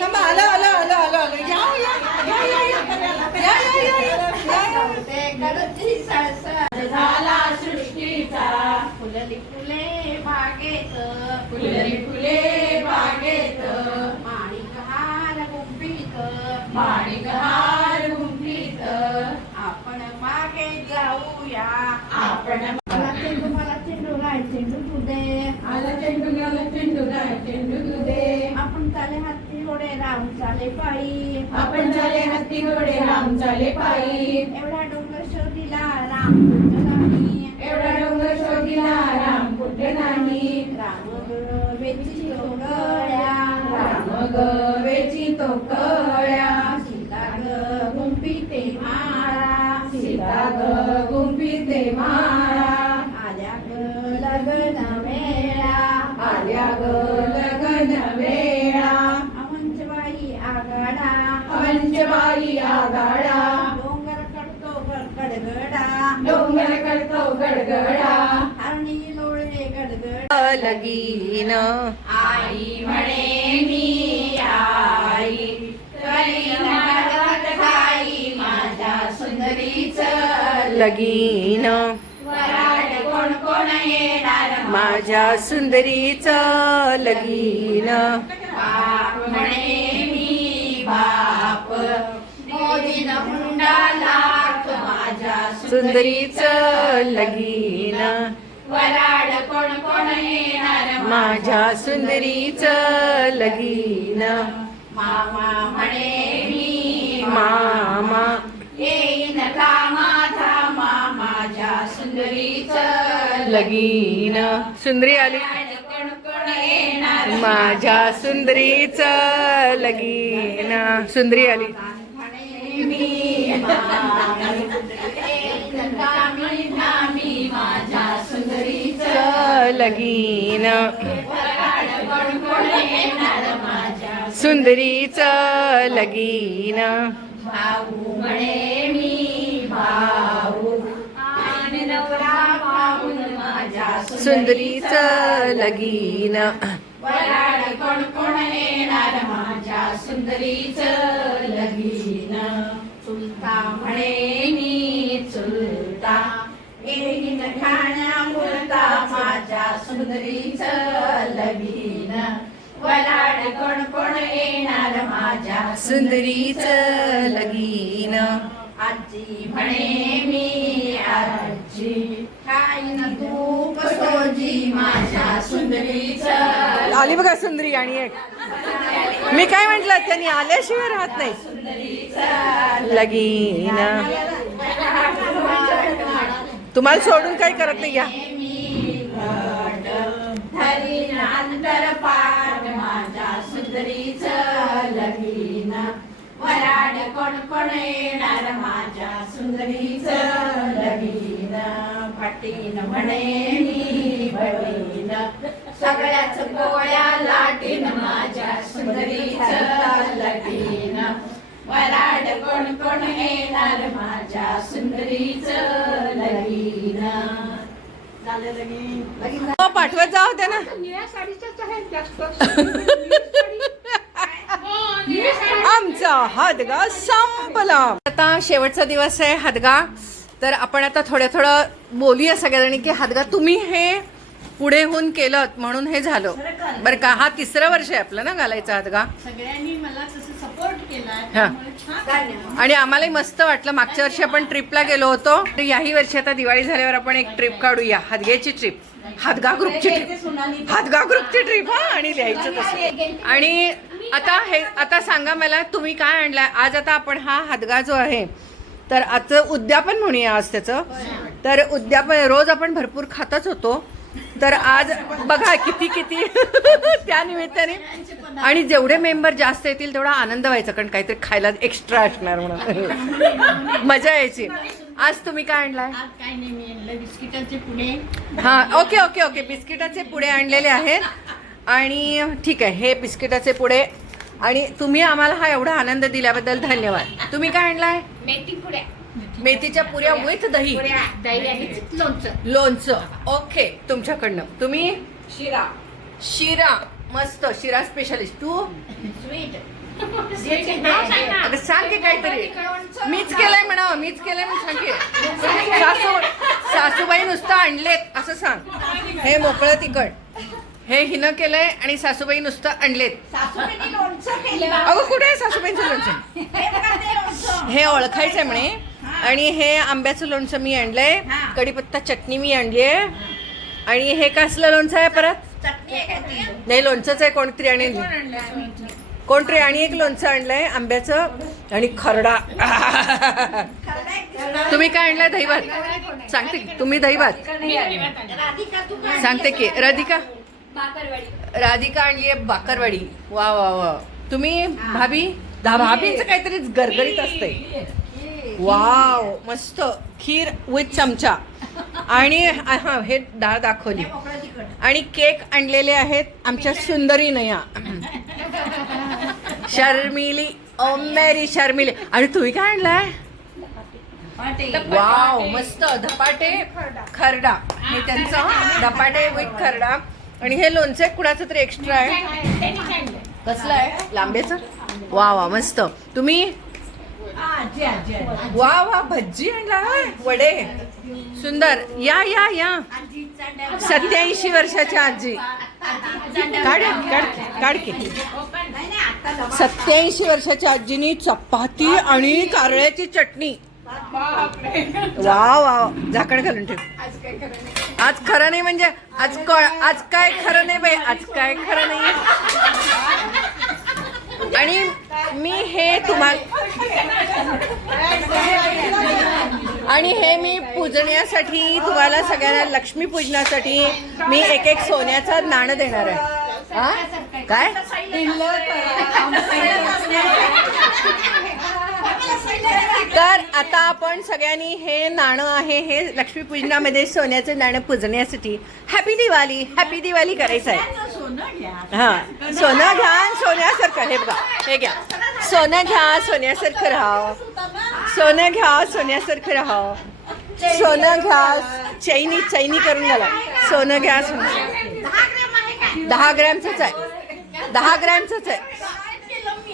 थांबा आलं आलं आलं आलं आलं या या या या या या या या या या ते गरजी सळसळ झाला सृष्टीचा फुलली फुले बागेत फुले बागेत माणिक हार गुंफीत माणिक हार गुंफीत आपण बागेत जाऊया आपण मला चेंडू मला चेंडू राय चेंडू तू दे आला चेंडू गेला चेंडू राय चेंडू तू दे आपण चाले हत्ती घोडे राम चाले पायी. आपण चाले हत्ती घोडे राम चाले पायी. एवढा डोंगर शोधिला राम. गडगडा. हरणी लोळे गडगडा. लगीन. आई म्हणे मी आई. करीन घाई माझ्या सुंदरीच. लगीन. वराड कोण कोण येणार माझ्या? सुंदरीचं लगीन. बाप म्हणे मी बाप. सुंदरीचं लगीन. वराड कोण कोण येणार माझ्या सुंदरीचं लगीन. मामा म्हणे मी मामा. येईन कामाचा मामा? माझ्या सुंदरीच लगीन. सुंदरी आली. कोण कोण येणार माझ्या सुंदरीचं लगीन. सुंदरी आली. मी मामी. लगीन. सुंदरीच कोण लगीन. भाऊ म्हणे मी भाऊ लगीन कोण कोण येणार माझ्या सुंदरीच सुंदरीच लगीन कोण कोण येणार माझ्या सुंदरीचं लगीन. आजी म्हणे मी आजी तू कसोजी माझ्या सुंदरीच आली बघा सुंदरी आणि एक. मी काय म्हंटल त्यांनी आल्याशिवाय राहत नाही. लगीन. तुम्हाला सोडून काय करत नाही या? पाठ माझ्या सुंदरीच लगीन वराड कोण कोण येणार माझ्या सुंदरीच लगीन पाटीन म्हणे मी बहीण सगळ्याच पोळ्या लाटीन माझ्या सुंदरीच लगीन वराड कोण कोण येणार माझ्या सुंदरीच लगीन लगीन हो, पाठवत जा होत्या ना. आमचा हादगा संपला. आता शेवटचा दिवस आहे हादगा. तर आपण आता थोडं थोडं बोलूया सगळ्यांनी की हादगा तुम्ही हे पुढे होऊन केलं म्हणून हे झालं. बरं का? हा तिसरं वर्ष आहे आपलं ना घालायचा हादगा. सगळ्यांनी मला आणि आम्हालाही मस्त वाटलं. मागच्या वर्षी आपण ट्रिपला गेलो होतो. तर याही वर्षी आता दिवाळी झाल्यावर आपण एक ट्रिप काढूया. हादग्याची ट्रिप. हादगा ग्रुपची ट्रिप. हादगा ग्रुपची ट्रिप हा आणि लिहायचं तसं. आणि आता हे आता सांगा मला तुम्ही काय आणलाय? आज आता आपण हा हादगा जो आहे तर आजचं उद्यापन म्हणूया आज त्याचं. तर उद्यापन रोज आपण भरपूर खातच होतो. तर आज बघा किती किती त्या निमित्ताने. आणि जेवढे मेंबर जास्त येतील तेवढा आनंद व्हायचा कारण काहीतरी खायला एक्स्ट्रा असणार म्हणून. मजा यायची. आज तुम्ही काय आणलाय? आज काय नाही मी आणलं बिस्किटाचे पुढे हा ओके ओके ओके. बिस्किटाचे पुडे आणलेले आहेत. आणि ठीक आहे हे बिस्किटाचे पुडे. आणि तुम्ही आम्हाला हा एवढा आनंद दिल्याबद्दल धन्यवाद. तुम्ही काय आणलाय? मेथी पुड्या. मेथीच्या पुऱ्या विथ दही. पुड्या दही आणि लोणचं. लोणचं. ओके तुमच्याकडनं. तुम्ही? शिरा. शिरा. मस्त. शिरा स्पेशलिस्ट तू? स्वीट अगं सांग की काहीतरी. मीच केलंय म्हणा मीच केलंय म्हणून सांग सासू सासूबाई नुसतं आणलेत असं सांग. हे मोकळं तिकट हे हिनं केलंय आणि सासूबाई नुसतं आणलेत. अगं कुठे आहे सासूबाईंचं हे लोणचं. हे ओळखायचंय म्हणे. आणि हे आंब्याचं लोणचं मी आणलंय. हा. कढीपत्ता चटणी मी आणली आहे. आणि हे कसलं लोणचं आहे परत? चटणी आहे का ती नाही लोणचंच आहे. कोणतरी आणि कोणतरी आणि एक लोणचं आणलंय आंब्याचं आणि खरडा. तुम्ही काय आणलंय दहीभात? सांगते की, तुम्ही दहीभात? राधिका तू काय सांगते की राधिका? राधिका आणली आहे बाकरवाडी. वा वा वा. तुम्ही भाभी? दा भाभींचं काहीतरी गरगरीत असतंय. वाव मस्त. खीर विथ चमचा. आणि हा हे डाळ दाखवली. आणि केक आणलेले आहेत आमच्या सुंदरी नया. शर्मिली मेरी शर्मिली. आणि तुम्ही काय आणलाय? वाव मस्त. धपाटे खरडा. हे त्यांचं धपाटे विथ खरडा. आणि हे लोणचं कुणाचं तरी एक्स्ट्रा आहे? कसलं आहे? लांबेचं? वा वा मस्त. तुम्ही वा वा भज्जी आणला वडे. सुंदर. या या या. सत्याऐंशी वर्षाच्या आजी. काढ काढ काढ की. सत्याऐंशी वर्षाच्या आजीनी चपाती आणि कारळ्याची चटणी. वा वा झाकण घालून ठेव. आज खरं नाही म्हणजे आज आज काय खरं नाही बाई आज काय खरं नाही. आणि मी हे तुम्हाला आणि हे मी पूजण्यासाठी तुम्हाला सगळ्यांना लक्ष्मी पूजनासाठी मी एक एक सोन्याचा नाणं देणार आहे. हा? काय? तर आता आपण सगळ्यांनी हे नाणं आहे हे लक्ष्मीपूजनामध्ये सोन्याचं नाणं पूजण्यासाठी हॅपी दिवाळी हॅपी दिवाळी करायचं आहे. हां सोनं घ्या आणि सोन्यासारखं हे बघा हे घ्या. सोनं घ्या सोन्यासारखं राहाव. सोनं घ्या सोन्यासारखं राहाव. सोनं घ्या चैनी चैनी करून घाला. सोनं घ्या सोनं दहा ग्रॅमचंच आहे. दहा ग्रॅमचंच आहे.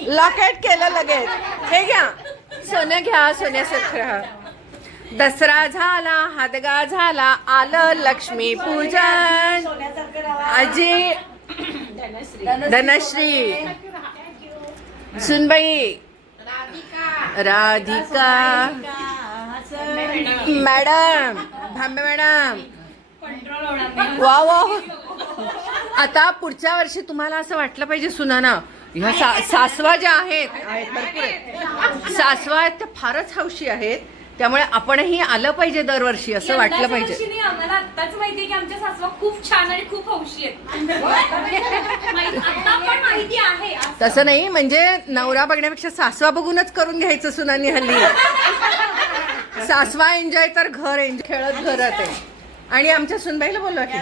लॉकेट केलं लगेच. हे घ्या. सोनं घ्या सोन्यासारखं राहा. दसरा झाला हादगा झाला आलं लक्ष्मी पूजन. आजी धनश्री. सुनबाई. राधिका. राधिका. मॅडम. भांबे मॅडम. वा वा आता पुढच्या वर्षी तुम्हाला असं वाटलं पाहिजे सुनाना ह्या सा सासवा ज्या आहेत. आहेत भरपूर आहेत. सासवा आहेत त्या फारच हौशी आहेत. त्यामुळे आपणही आलं पाहिजे दरवर्षी असं वाटलं पाहिजे. वर्षी नाही, आम्हाला आत्ताच माहितीये की आमच्या सासवा खूप छान आणि खूप हौशी आहेत. माहित- आता पण माहिती आहे. असं. तसं नाही म्हणजे नवरा बघण्यापेक्षा सासवा बघूनच करून घ्यायचं सुनांनी हल्ली. सासवा एन्जॉय तर घर एन्जॉय खेळत घरात आहे. आणि आमच्या सुनबाईला बोलवा की.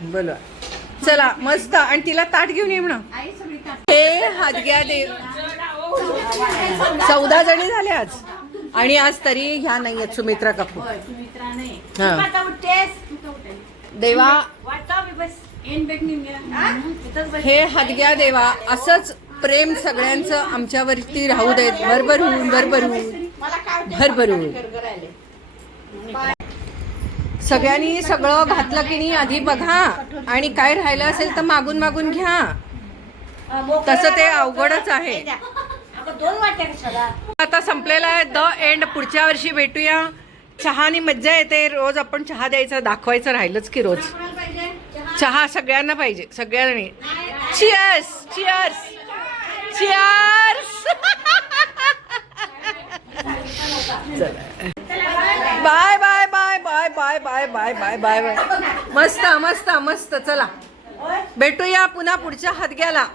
बोलवा. चला मस्त. आणि तिला ताट घेऊन ये म्हणा. आई सगळी ताट- हे हादग्या देव चौदा जणी झाल्या आज. आणि आज तरी ह्या नाहीयेत सुमित्रा कपूर होय, नाही. हा. आता उठतेस? तू. देवा मी बस. गेला. हा? तिथंच बस. हे हादग्या देवा असंच प्रेम सगळ्यांचं आमच्यावरती राहू देत भरभरून भरभरून मला काय वाटतं? भरभरून. गरगरायले. सगळ्यांनी सगळं घातलं की नाही आधी बघा आणि काय राहिलं असेल तर मागून मागून घ्या तसं ते अवघडच. आहे. आता संपलेला आहे द एंड. पुढच्या वर्षी भेटूया. चहानी मज्जा येते. रोज आपण चहा द्यायचा दाखवायचं राहिलंच की रोज? चहा? सगळ्यांना पाहिजे. सगळ्यांनी. Cheers cheers cheers bye bye bye bye bye bye bye bye bye bye मस्त मस्त मस्त. चला? भेटूया पुन्हा पुढच्या हादग्याला.